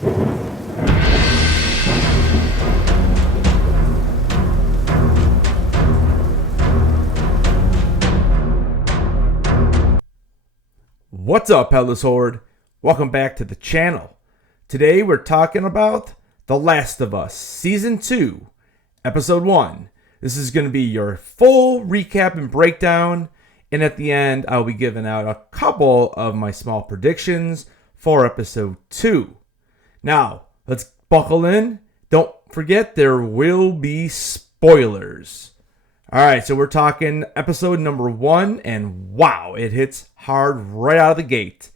What's up, Headless Horde? Welcome back to the channel. Today we're talking about The Last of Us Season 2, Episode 1. This is going to be your full recap and breakdown, and at the end I'll be giving out a couple of my small predictions for Episode 2. Now, let's buckle in. Don't forget there will be spoilers. Alright, so we're talking episode number 1, and wow, it hits hard right out of the gate.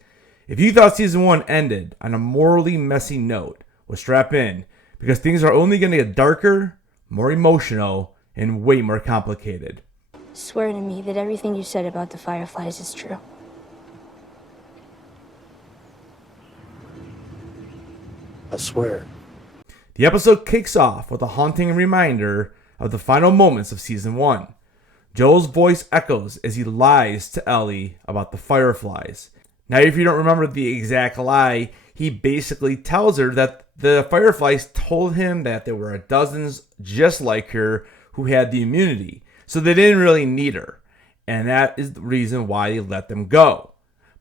If you thought season 1 ended on a morally messy note, well, strap in, because things are only going to get darker, more emotional, and way more complicated. Swear to me that everything you said about the Fireflies is true. I swear. The episode kicks off with a haunting reminder of the final moments of season 1. Joel's voice echoes as he lies to Ellie about the Fireflies. Now, if you don't remember the exact lie, he basically tells her that the Fireflies told him that there were dozens just like her who had the immunity, so they didn't really need her, and that is the reason why they let them go.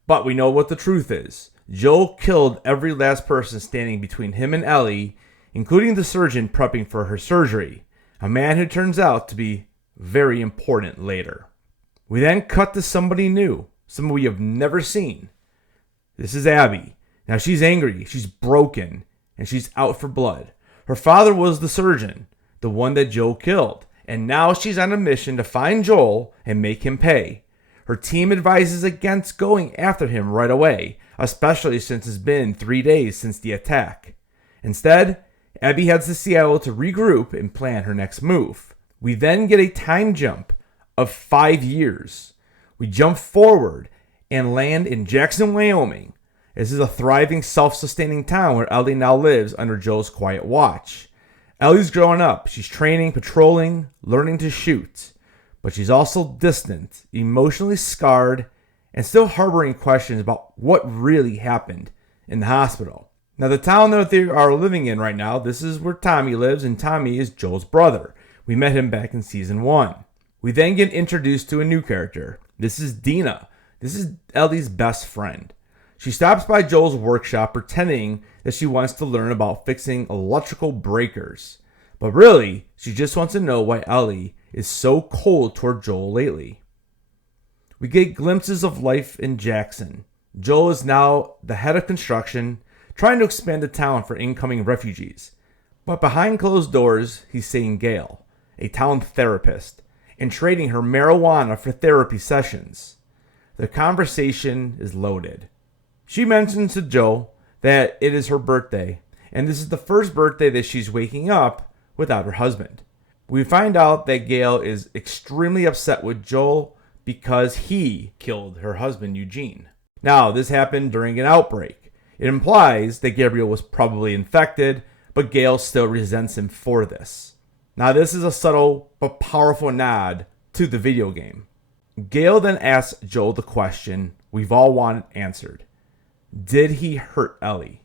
But we know what the truth is. Joel killed every last person standing between him and Ellie, including the surgeon prepping for her surgery. A man who turns out to be very important later. We then cut to somebody new, someone we have never seen. This is Abby. Now she's angry, she's broken, and she's out for blood. Her father was the surgeon, the one that Joel killed, and now she's on a mission to find Joel and make him pay. Her team advises against going after him right away, especially since it's been 3 days since the attack. Instead, Abby heads to Seattle to regroup and plan her next move. We then get a time jump of 5 years. We jump forward and land in Jackson, Wyoming. This is a thriving, self-sustaining town where Ellie now lives under Joel's quiet watch. Ellie's growing up. She's training, patrolling, learning to shoot. But she's also distant, emotionally scarred, and still harboring questions about what really happened in the hospital. Now, the town that they are living in right now, this is where Tommy lives, and Tommy is Joel's brother. We met him back in season 1. We then get introduced to a new character. This is Dina. This is Ellie's best friend. She stops by Joel's workshop pretending that she wants to learn about fixing electrical breakers. But really, she just wants to know why Ellie is so cold toward Joel lately. We get glimpses of life in Jackson. Joel is now the head of construction, trying to expand the town for incoming refugees. But behind closed doors, he's seeing Gail, a town therapist, and trading her marijuana for therapy sessions. The conversation is loaded. She mentions to Joel that it is her birthday, and this is the first birthday that she's waking up without her husband. We find out that Gail is extremely upset with Joel because he killed her husband, Eugene. Now, this happened during an outbreak. It implies that Gabriel was probably infected, but Gail still resents him for this. Now, this is a subtle but powerful nod to the video game. Gail then asks Joel the question we've all wanted answered. Did he hurt Ellie?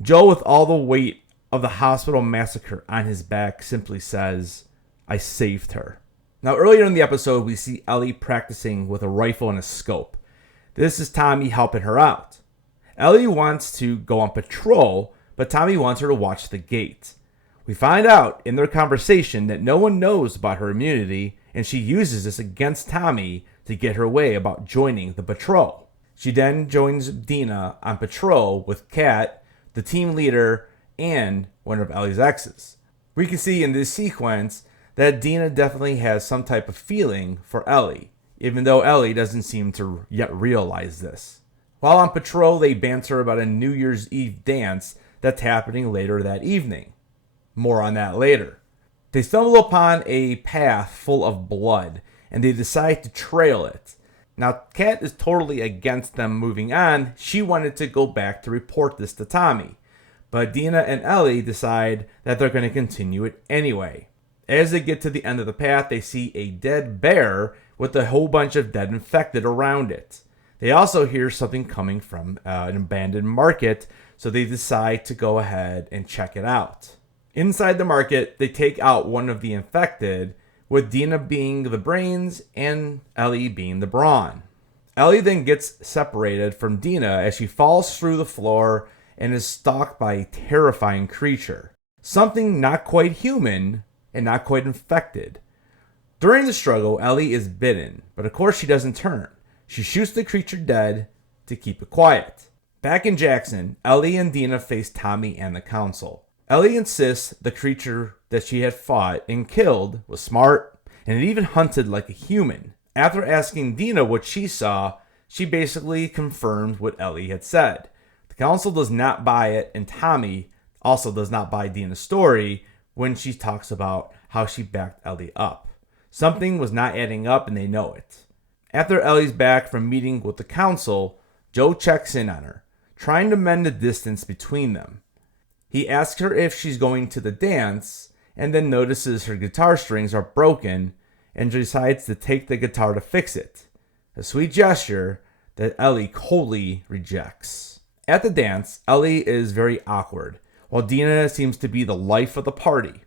Joel, with all the weight of the hospital massacre on his back, simply says, I saved her. Now, earlier in the episode, we see Ellie practicing with a rifle and a scope. This is Tommy helping her out. Ellie wants to go on patrol, but Tommy wants her to watch the gate. We find out in their conversation that no one knows about her immunity, and she uses this against Tommy to get her way about joining the patrol. She then joins Dina on patrol with Kat, the team leader, and one of Ellie's exes. We can see in this sequence that Dina definitely has some type of feeling for Ellie, even though Ellie doesn't seem to yet realize this. While on patrol, they banter about a New Year's Eve dance that's happening later that evening. More on that later. They stumble upon a path full of blood, and they decide to trail it. Now, Kat is totally against them moving on. She wanted to go back to report this to Tommy. But Dina and Ellie decide that they're going to continue it anyway. As they get to the end of the path, they see a dead bear with a whole bunch of dead infected around it. They also hear something coming from an abandoned market, so they decide to go ahead and check it out. Inside the market, they take out one of the infected, with Dina being the brains and Ellie being the brawn. Ellie then gets separated from Dina as she falls through the floor and is stalked by a terrifying creature. Something not quite human and not quite infected. During the struggle, Ellie is bitten, but of course she doesn't turn. She shoots the creature dead to keep it quiet. Back in Jackson, Ellie and Dina face Tommy and the council. Ellie insists the creature that she had fought and killed was smart and it even hunted like a human. After asking Dina what she saw, she basically confirmed what Ellie had said. The council does not buy it, and Tommy also does not buy Dina's story when she talks about how she backed Ellie up. Something was not adding up and they know it. After Ellie's back from meeting with the council, Joe checks in on her, trying to mend the distance between them. He asks her if she's going to the dance, and then notices her guitar strings are broken and decides to take the guitar to fix it. A sweet gesture that Ellie coldly rejects. At the dance, Ellie is very awkward, while Dina seems to be the life of the party.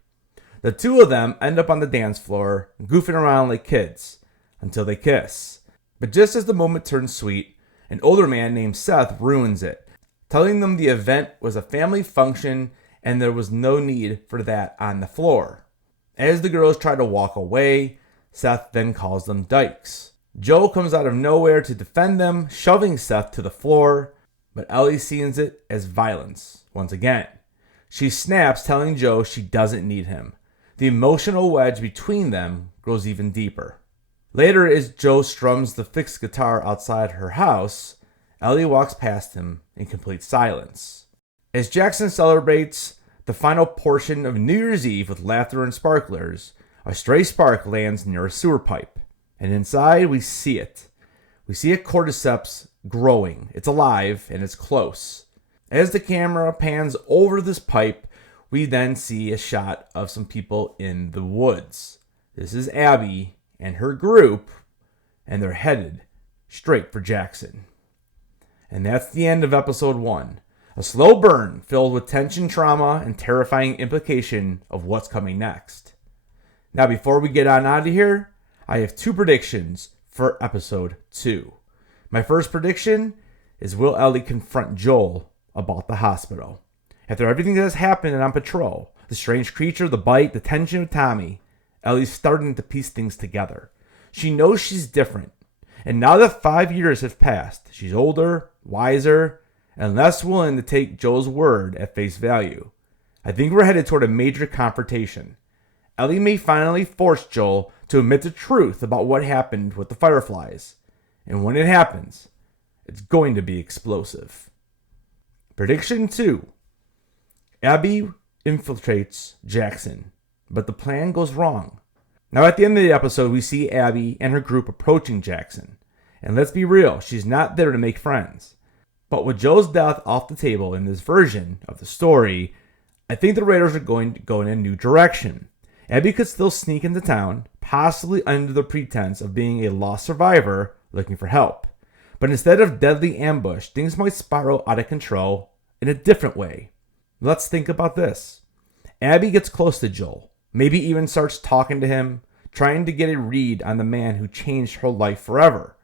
The two of them end up on the dance floor, goofing around like kids, until they kiss. But just as the moment turns sweet, an older man named Seth ruins it, telling them the event was a family function and there was no need for that on the floor. As the girls try to walk away, Seth then calls them dykes. Joe comes out of nowhere to defend them, shoving Seth to the floor, but Ellie sees it as violence once again. She snaps, telling Joe she doesn't need him. The emotional wedge between them grows even deeper. Later, as Joe strums the fixed guitar outside her house, Ellie walks past him in complete silence. As Jackson celebrates the final portion of New Year's Eve with laughter and sparklers, a stray spark lands near a sewer pipe, and inside we see it. We see a cordyceps growing. It's alive and it's close. As the camera pans over this pipe, we then see a shot of some people in the woods. This is Abby and her group, and they're headed straight for Jackson. And that's the end of episode 1. A slow burn filled with tension, trauma, and terrifying implication of what's coming next. Now, before we get on out of here, I have 2 predictions for episode 2. My first prediction is, will Ellie confront Joel about the hospital? After everything that has happened on patrol, the strange creature, the bite, the tension with Tommy, Ellie's starting to piece things together. She knows she's different. And now that 5 years have passed, she's older, wiser, and less willing to take Joel's word at face value. I think we're headed toward a major confrontation. Ellie may finally force Joel to admit the truth about what happened with the Fireflies. And when it happens, it's going to be explosive. Prediction 2. Abby infiltrates Jackson, but the plan goes wrong. Now at the end of the episode, we see Abby and her group approaching Jackson. And let's be real, she's not there to make friends. But with Joe's death off the table in this version of the story, I think the writers are going to go in a new direction. Abby could still sneak into town, possibly under the pretense of being a lost survivor looking for help. But instead of deadly ambush, things might spiral out of control in a different way. Let's think about this. Abby gets close to Joel, maybe even starts talking to him, trying to get a read on the man who changed her life forever.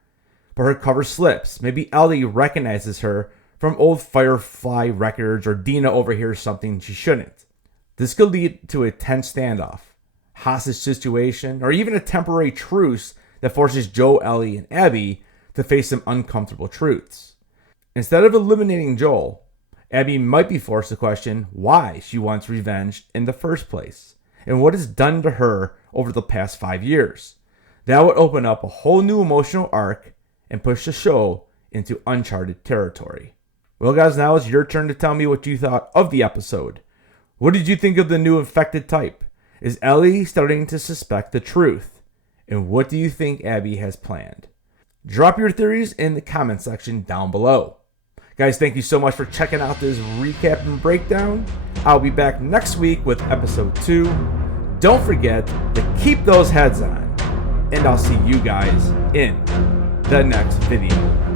But her cover slips. Maybe Ellie recognizes her from old Firefly records, or Dina overhears something she shouldn't. This could lead to a tense standoff, hostage situation, or even a temporary truce that forces Joe, Ellie, and Abby to face some uncomfortable truths. Instead of eliminating Joel, Abby might be forced to question why she wants revenge in the first place, and what is done to her over the past 5 years. That would open up a whole new emotional arc and push the show into uncharted territory. Well, guys, now it's your turn to tell me what you thought of the episode. What did you think of the new infected type? Is Ellie starting to suspect the truth? And what do you think Abby has planned? Drop your theories in the comment section down below. Guys, thank you so much for checking out this recap and breakdown. I'll be back next week with episode 2. Don't forget to keep those heads on. And I'll see you guys in the next video.